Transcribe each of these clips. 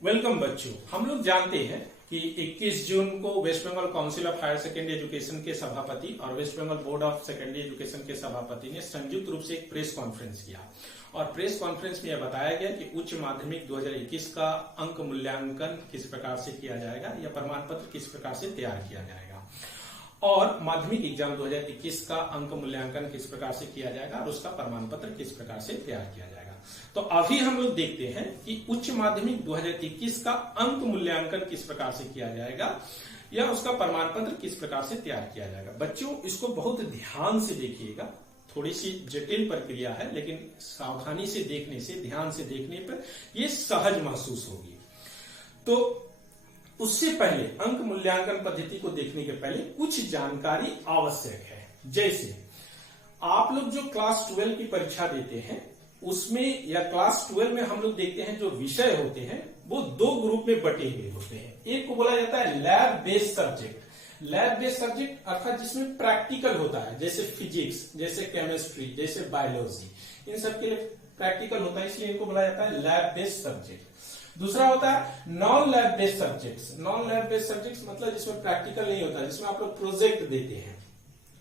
Welcome बच्चों। हम लोग जानते हैं कि 21 जून को West Bengal Council of Higher Secondary Education के सभापति और West Bengal Board of Secondary Education के सभापति ने संयुक्त रूप से एक प्रेस कॉन्फ्रेंस किया और प्रेस कॉन्फ्रेंस में यह बताया गया कि उच्च माध्यमिक 2021 का अंक मूल्यांकन किस प्रकार से किया जाएगा या प्रमाण पत्र किस प्रकार से तैयार किया जाएगा और माध्यमिक एग्जाम 2021 का अंक मूल्यांकन किस प्रकार से किया जाएगा और उसका प्रमाण पत्र किस प्रकार से तैयार किया जाएगा। तो अभी हम लोग देखते हैं कि उच्च माध्यमिक 2021 का अंक मूल्यांकन किस प्रकार से किया जाएगा या उसका प्रमाण पत्र किस प्रकार से तैयार किया जाएगा। बच्चों, इसको बहुत ध्यान से देखिएगा। थोड़ी सी जटिल प्रक्रिया है, लेकिन सावधानी से देखने से, ध्यान से देखने पर यह सहज महसूस होगी। तो उससे पहले अंक मूल्यांकन पद्धति को देखने के पहले कुछ जानकारी आवश्यक है। जैसे आप लोग जो क्लास 12 की परीक्षा देते हैं उसमें या क्लास 12 में हम लोग देखते हैं जो विषय होते हैं वो दो ग्रुप में बटे हुए होते हैं। एक को बोला जाता है lab based subject. Lab based subject अर्थात जिसमें प्रैक्टिकल होता है, जैसे फिजिक्स, जैसे केमिस्ट्री, जैसे बायोलॉजी, इन सब के लिए प्रैक्टिकल होता है, इसलिए इनको बोला जाता है लैब बेस्ड सब्जेक्ट। दूसरा होता है non lab based subjects. Non lab based subjects मतलब जिसमें प्रैक्टिकल नहीं होता, जिसमें आप लोग प्रोजेक्ट देते हैं।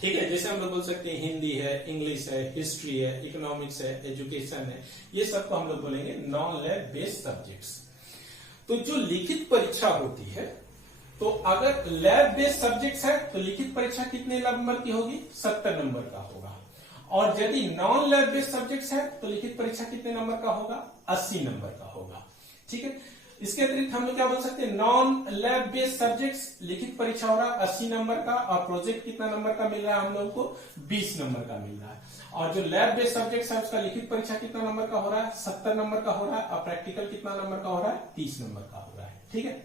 ठीक है, जैसे हम लोग बोल सकते हैं हिंदी है, इंग्लिश है, हिस्ट्री है, इकोनॉमिक्स है, एजुकेशन है, ये सब को हम लोग बोलेंगे नॉन लैब बेस्ड सब्जेक्ट्स। तो जो लिखित परीक्षा होती है, तो अगर लैब बेस्ड सब्जेक्ट्स है तो लिखित परीक्षा कितने नंबर की होगी? 70 नंबर का होगा। और यदि नॉन लैब बेस्ड सब्जेक्ट्स है तो लिखित परीक्षा कितने नंबर का होगा? 80 नंबर का होगा। ठीक है, इसके अतिरिक्त हम लोग क्या बोल सकते हैं? नॉन लैब बेस्ड सब्जेक्ट्स लिखित परीक्षा हो रहा है 80 नंबर का और प्रोजेक्ट कितना नंबर का मिल रहा है हम लोग को? 20 नंबर का मिल रहा है। और जो लैब बेस्ड सब्जेक्ट्स है उसका लिखित परीक्षा कितना नंबर का हो रहा है? 70 नंबर का हो रहा है और प्रैक्टिकल कितना नंबर का हो रहा है? 30 नंबर का हो रहा है। ठीक है,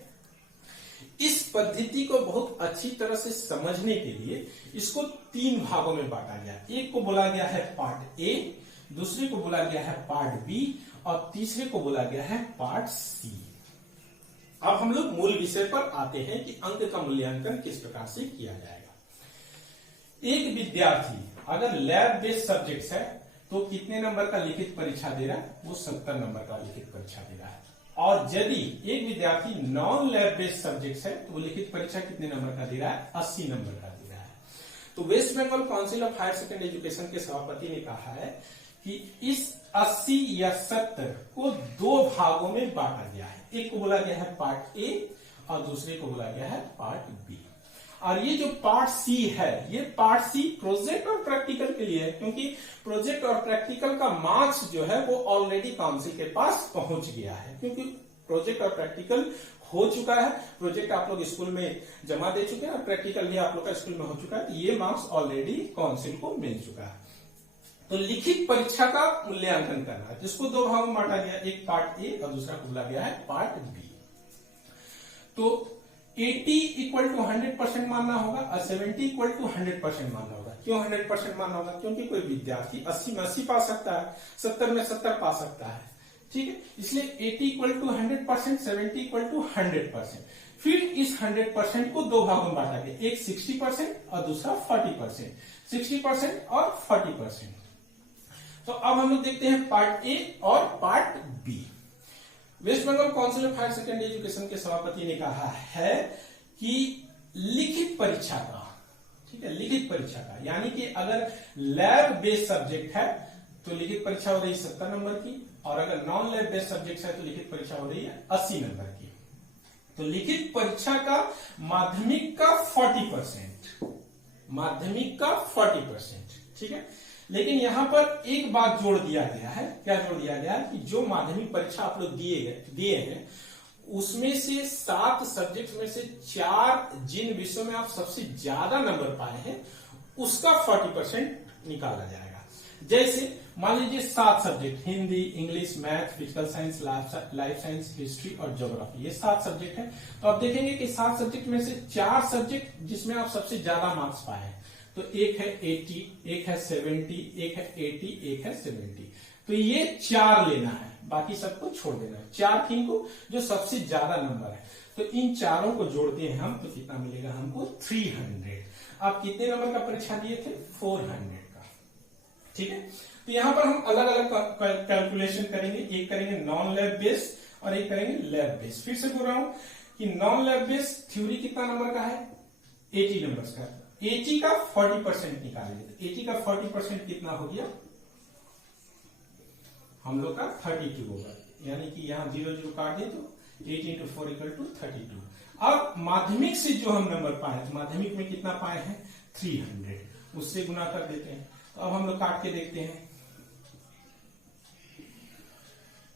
इस पद्धति को बहुत अच्छी तरह से समझने के लिए इसको 3 भागों में बांटा गया। एक को बोला गया है पार्ट ए, दूसरे को बोला गया है पार्ट बी और तीसरे को बोला गया है पार्ट सी। अब हम लोग मूल विषय पर आते हैं कि अंक का मूल्यांकन किस प्रकार से किया जाएगा। एक विद्यार्थी अगर लैब बेस्ड सब्जेक्ट्स है तो कितने नंबर का लिखित परीक्षा दे रहा है? वो 70 नंबर का लिखित परीक्षा दे रहा है। और यदि एक विद्यार्थी नॉन लैब बेस्ड सब्जेक्ट्स है तो वो लिखित परीक्षा कितने नंबर का दे रहा है? 80 नंबर का दे रहा है। तो West Bengal Council of Higher Secondary Education के सभापति ने कहा है कि इस 80 या 70 को 2 भागों में बांटा गया है। एक को बोला गया है पार्ट ए और दूसरे को बोला गया है पार्ट बी। और ये जो पार्ट सी है, ये पार्ट सी प्रोजेक्ट और प्रैक्टिकल के लिए है, क्योंकि प्रोजेक्ट और प्रैक्टिकल का मार्क्स जो है वो ऑलरेडी काउंसिल के पास पहुंच गया है, क्योंकि प्रोजेक्ट और प्रैक्टिकल हो चुका है। प्रोजेक्ट आप लोग स्कूल में जमा दे चुके हैं और प्रैक्टिकल भी आप लोग का स्कूल में हो चुका है, तो ये मार्क्स ऑलरेडी काउंसिल को मिल चुका है। तो लिखित परीक्षा का मूल्यांकन करना है, जिसको 2 भागों में बांटा गया, एक पार्ट ए और दूसरा को बोला गया है पार्ट बी। तो 80 इक्वल टू 100% मानना होगा और 70 इक्वल टू 100% मानना होगा। क्यों 100% मानना होगा? क्योंकि कोई विद्यार्थी 80 में 80 पा सकता है, 70 में 70 पा सकता है। ठीक है, इसलिए 80 इक्वल टू 100%, 70 इक्वल टू 100%। फिर इस 100% को 2 भागों में बांटा गया, एक 60% और दूसरा 40%। 60% और 40%। तो अब हम लोग देखते हैं पार्ट ए और part B. West Bengal Council of Higher Secondary Education के सभापति ने कहा है कि लिखित परीक्षा का, ठीक है, लिखित परीक्षा का, यानी कि अगर लैब बेस्ड सब्जेक्ट है तो लिखित परीक्षा हो रही है 70 नंबर की, और अगर नॉन लैब बेस्ड सब्जेक्ट है तो लिखित परीक्षा हो रही है 80 नंबर की। तो लिखित परीक्षा का माध्यमिक का 40%, माध्यमिक का 40%। ठीक है, लेकिन यहां पर एक बात जोड़ दिया गया है। क्या जोड़ दिया गया है? कि जो माध्यमिक परीक्षा आप लोग दिए हैं उसमें से 7 सब्जेक्ट में से 4 जिन विषयों में आप सबसे ज्यादा नंबर पाए हैं उसका 40% निकाला जाएगा। जैसे मान लीजिए 7 subject, Hindi, English, math, physical science, life science, history और ज्योग्राफी, ये 7 सब्जेक्ट है। तो आप देखेंगे कि 7 सब्जेक्ट में से 4 सब्जेक्ट जिसमें आप सबसे ज्यादा मार्क्स पाए हैं, तो एक है 80, एक है 70, एक है 80, एक है 70। तो ये 4 लेना है, बाकी सबको छोड़ देना है। 4 किन को? जो सबसे ज्यादा नंबर है। तो इन चारों को जोड़ते हैं हम तो कितना मिलेगा हमको? 300। आप कितने नंबर का परीक्षा दिए थे? 400 का। ठीक है, तो यहां पर हम अलग अलग कैलकुलेशन करेंगे। एक करेंगे नॉन लैब बेस्ड और एक करेंगे लैब बेस्ड। फिर से बोल रहा हूं कि नॉन लैब बेस्ड थ्योरी कितना नंबर का है, 80 नंबर का। 80 का 40% निकालेंगे तो 80 का 40% कितना हो गया हम लोग का 32 होगा, यानी कि यहां 0 0 काट दे तो 8 into 4 equal to 32। अब माध्यमिक से जो हम नंबर पाए, माध्यमिक में कितना पाए हैं 300, उससे गुना कर देते हैं। तो अब हम लोग काट के देखते हैं,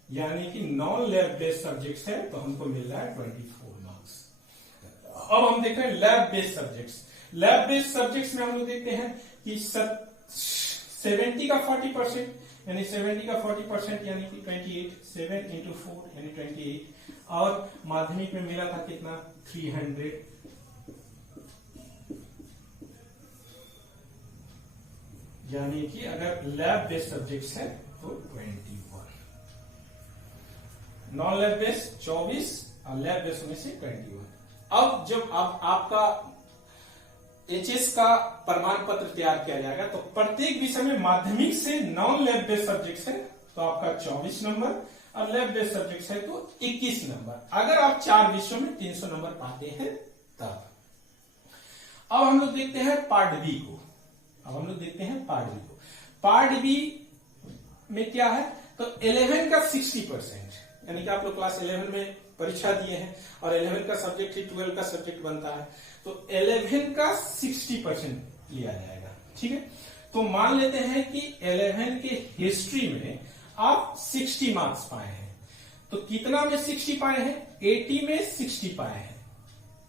यानी कि नॉन लैब बेस्ड सब्जेक्ट्स है तो हमको मिल रहा है 24 मार्क्स। अब हम देख रहे हैं lab based subjects. Lab based subjects में हम लोग देखते हैं कि 70 का 40%, यानी 70 का 40% यानी कि 28, 7 into 4 यानी 28, और माध्यमिक में मिला था कितना 300, यानी कि अगर लैब बेस्ड सब्जेक्ट्स है तो 21, नॉन लैब बेस्ड 24 और लैब बेस्ड में से 21। अब जब आपका एचएस का प्रमाण पत्र तैयार किया जाएगा तो प्रत्येक विषय में माध्यमिक से नॉन लैब बेस्ड सब्जेक्ट्स है तो आपका 24 नंबर और लैब बेस्ड सब्जेक्ट्स है तो 21 नंबर, अगर आप 4 विषयों में 300 नंबर पाते हैं तब। अब हम लोग देखते हैं पार्ट बी को। पार्ट बी में क्या है तो 11 का 60%, यानी कि आप लोग क्लास 11 में परीक्षा दिए हैं और 11 का सब्जेक्ट ही 12 का सब्जेक्ट बनता है, तो 11 का 60% लिया जाएगा। ठीक है, तो मान लेते हैं कि 11 के हिस्ट्री में आप 60 मार्क्स पाए हैं, तो कितना में 60 पाए हैं 80 में 60 पाए हैं।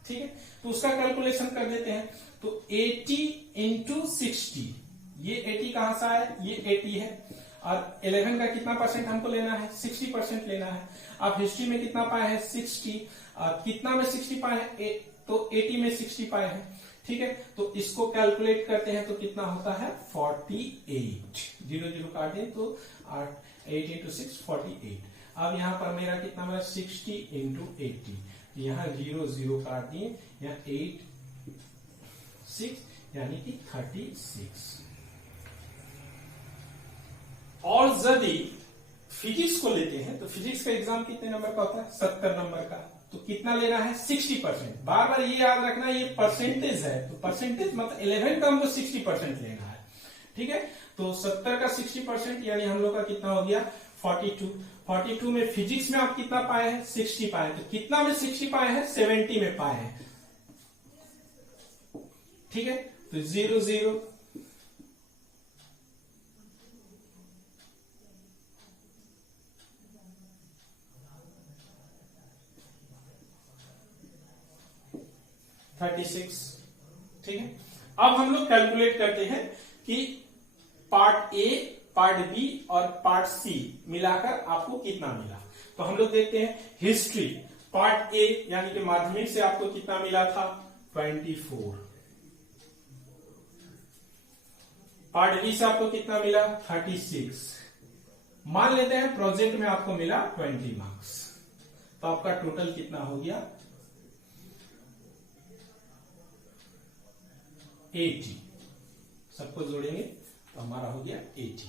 ठीक है, तो उसका कैलकुलेशन कर देते हैं, तो 80 into 60, ये 80 कहां से आया, ये 80 है, और 11 का कितना परसेंट हमको लेना है 60% लेना है। आप हिस्ट्री में कितना पाए हैं 60, कितना में 60 पाए हैं तो 80 में 60 पाए हैं। ठीक है, तो इसको कैलकुलेट करते हैं तो कितना होता है 48, 0 0 काट दें तो 8 into 6 48। अब यहां पर मेरा कितना मेरा 60 into 80, यहां 0 0 काट दिए, यहाँ 8 6 यानी कि 36। और यदि फिजिक्स को लेते हैं तो फिजिक्स का एग्जाम कितने नंबर का होता है 70 नंबर का, तो कितना लेना है 60%। बार बार ये याद रखना ये परसेंटेज है, तो परसेंटेज मतलब 11 का हमको 60% लेना है। ठीक है, तो 70 का 60% यानी हम लोग का कितना हो गया 42 में फिजिक्स में आप कितना पाए हैं 60 पाए, तो कितना में 60 पाए हैं 70 में पाए हैं। ठीक है, तो 0 0 36। ठीक है, अब हम लोग कैलकुलेट करते हैं कि पार्ट ए, पार्ट बी और पार्ट सी मिलाकर आपको कितना मिला। तो हम लोग देखते हैं हिस्ट्री पार्ट ए यानी कि माध्यमिक से आपको कितना मिला था 24, पार्ट बी से आपको कितना मिला 36, मान लेते हैं प्रोजेक्ट में आपको मिला 20 मार्क्स, तो आपका टोटल कितना हो गया 80। सबको जोड़ेंगे तो हमारा हो गया 80।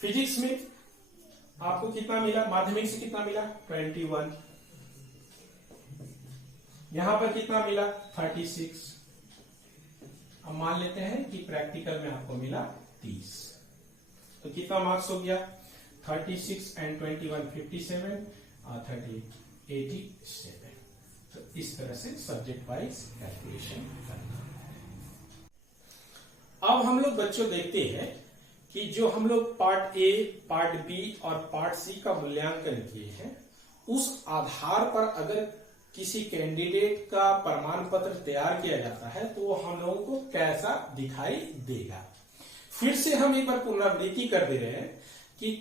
फिजिक्स में आपको कितना मिला, माध्यमिक से कितना मिला 21, यहां पर कितना मिला 36। अब मान लेते हैं कि प्रैक्टिकल में आपको मिला 30, तो कितना मार्क्स हो गया 36 and 21 57 और 30 87। तो इस तरह से सब्जेक्ट वाइज कैलकुलेशन करना है। अब हम लोग बच्चों देखते हैं कि जो हम लोग पार्ट ए, पार्ट बी और पार्ट सी का मूल्यांकन किए हैं, उस आधार पर अगर किसी कैंडिडेट का प्रमाण पत्र तैयार किया जाता है तो वो हम लोगों को कैसा दिखाई देगा। फिर से हम एक बार पुनरावृत्ति कर दे रहे हैं कि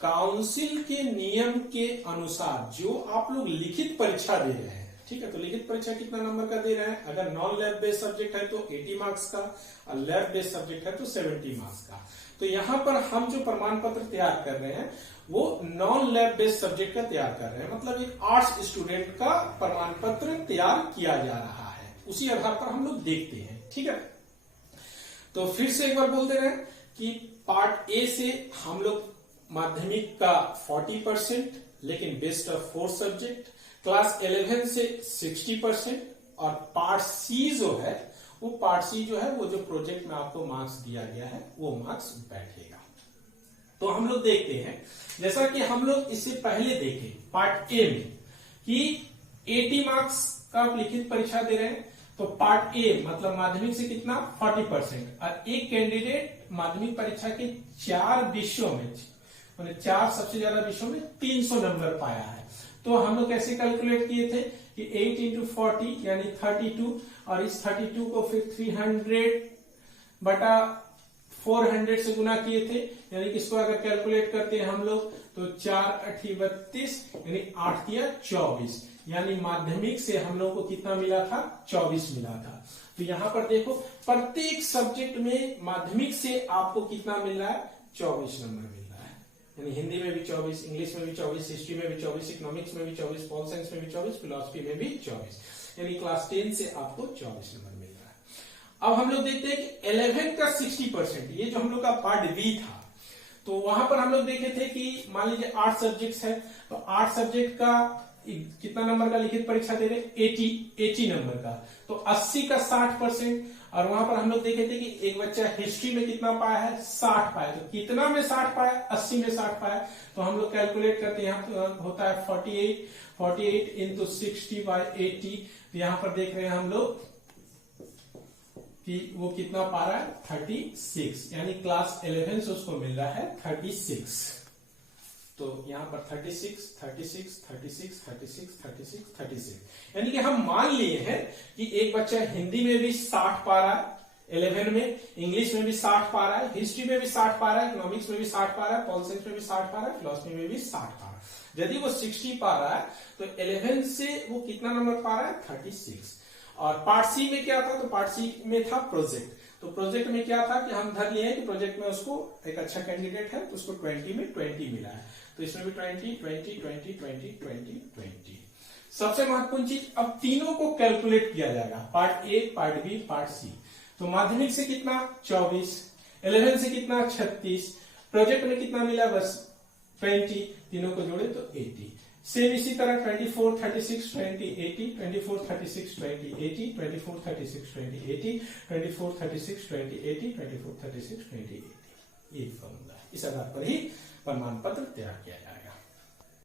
काउंसिल के नियम के अनुसार जो आप लोग लिखित परीक्षा दे रहे हैं, ठीक है, तो लिखित परीक्षा कितना नंबर का दे रहे हैं, अगर नॉन लैब बेस्ड सब्जेक्ट है तो 80 मार्क्स का और लैब बेस्ड सब्जेक्ट है तो 70 मार्क्स का। तो यहां पर हम जो प्रमाण पत्र तैयार कर रहे हैं वो नॉन लैब बेस्ड सब्जेक्ट का तैयार कर रहे हैं, मतलब एक आर्ट्स स्टूडेंट का प्रमाण पत्र तैयार किया जा रहा है, उसी आधार पर हम लोग देखते हैं। ठीक है, तो फिर से एक बार बोल दे रहे हैं कि पार्ट ए से हम लोग माध्यमिक का 40%, लेकिन बेस्ट ऑफ 4 सब्जेक्ट, क्लास 11 से 60%, और पार्ट सी जो है वो पार्ट सी जो है वो जो प्रोजेक्ट में आपको मार्क्स दिया गया है वो मार्क्स बैठेगा। तो हम लोग देखते हैं, जैसा कि हम लोग इससे पहले देखे पार्ट ए में कि 80 मार्क्स का आप लिखित परीक्षा दे रहे हैं, तो पार्ट ए मतलब माध्यमिक से कितना 40%, और एक कैंडिडेट माध्यमिक परीक्षा के 4 विषयों में, मैंने 4 सबसे ज्यादा विषयों में 300 नंबर पाया है। तो हम लोग कैसे कैलकुलेट किए थे कि 8 इंटू 40 यानी 32, और इस 32 को फिर 300 बटा 400 से गुना किए थे, यानी कि इसको अगर कैलकुलेट करते हैं हम लोग तो 4 8 32 यानी 8 तिया 24, यानी माध्यमिक से हम लोग को कितना मिला था 24 मिला था। तो यहां पर देखो प्रत्येक सब्जेक्ट में माध्यमिक से आपको कितना मिल रहा है 24 नंबर मिल रहा है, यानी हिंदी में भी 24, इंग्लिश में भी 24, हिस्ट्री में भी 24, इकोनॉमिक्स में भी 24, पॉल साइंस में भी 24, फिलॉसफी में भी 24, यानी क्लास 10 से आपको 24 नंबर मिल रहा है। अब हम लोग देखते हैं कि 11 का 60%, ये जो हम लोग का पार्ट बी था, तो वहां पर हम लोग देखे थे कि मान लीजिए 8 सब्जेक्ट्स है, तो 8 सब्जेक्ट का कितना नंबर का लिखित परीक्षा दे रहे 80 नंबर का, तो 80 का 60%, और वहां पर हम लोग देखे थे कि एक बच्चा हिस्ट्री में कितना पाया है 60 पाया, तो कितना में 60 पाया 80 में 60 पाया, तो हम लोग कैलकुलेट करते हैं, यहाँ होता है 48 इंटू 60 बाय 80, तो यहां पर देख रहे हैं हम लोग कि वो कितना पा रहा है 36, यानी क्लास 11 से उसको मिल रहा है 36। तो यहां पर 36, 36, 36, 36, 36, 36, यानी कि हम मान लिए हैं कि एक बच्चा हिंदी में भी 60 पा रहा है 11 में, इंग्लिश में भी 60 पा रहा है, हिस्ट्री में भी 60 पा रहा है, इकोनॉमिक्स में भी 60 पा रहा है, पॉल साइंस में भी 60 पा रहा है, फिलॉसफी में भी 60 पा रहा है। यदि वो 60 पा रहा है तो 11 से वो कितना नंबर पा रहा है 36। और पार्ट सी में क्या था, तो पार्ट सी में था प्रोजेक्ट, तो प्रोजेक्ट में क्या था कि हम धर लिए हैं कि प्रोजेक्ट में उसको एक अच्छा कैंडिडेट है तो उसको 20 में 20 मिला है, तो इसमें भी 20 20 20 20 20 20। सबसे महत्वपूर्ण चीज, अब तीनों को कैलकुलेट किया जाएगा, part A, part B, part C. तो माध्यमिक से कितना 24, 11 से कितना 36, प्रोजेक्ट में कितना मिला बस 20, तीनों को जोड़े तो 80। सेम इसी तरह 24 36 20 80, 24 36 20 80, 24 36 20 80, 24 36 20 80, 24 36 20 80, ये फॉर्मूला है, इस आधार पर ही प्रमाण पत्र तैयार किया जाए।